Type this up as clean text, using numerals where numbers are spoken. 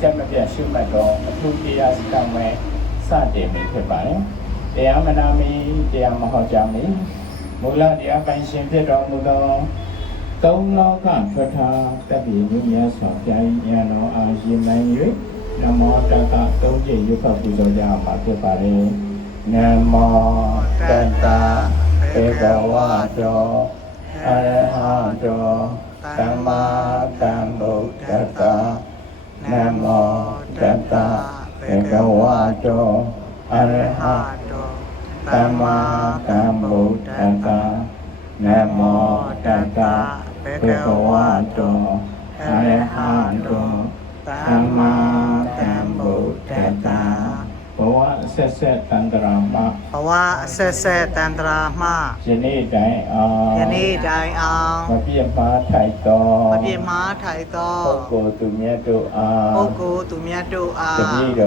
ဆက်မပြတ်ရှုမှတ်တော့အထူးတရားစခန်းမဲ့စတင်ပြီဖြစ်ပါတယ်တရားမနာမီတရားမဟောကြားမီမူလတရားပိုင်ရှင်ဖြစ်တော်မူသောသုံးလောကထွက်ထားတတ်ပြီးမြတ်များစွာဘုရားဉာဏ်တော်အားရှင်နိုင်၍နမောတတ္တသုံးကြိမ်ရွတ်ဖတ်ပူဇော်ကြမှာဖြစ်ပါတယ်နမောတတ္တဧကဝါတောအရဟတောသမ္မာသမ္ဗုဒ္ဓတ္တနမောတတ္တဧကဝါတောအရဟတောသမ္မာသမ္ဗုဒ္ဓတ္တနမောတတ္တဧကဝါတောအရဟတောသမ္မာသမ္ဗုဒ္ဓတ္တဘဝဆက်ဆက်တန္တရာမဘဝအဆက်ဆက်တန္တရာမယနေ့တိုင်အောင်ယနေ့တိုင်အောင်မပြည့်မှားထိုက်သောမပြည့်မှားထိုက်သောပုဂ္ဂိုလ်သူမြတ်တို့အားပုဂ္ဂိုလ်သူမြတ်တို့အားတပည့်တော်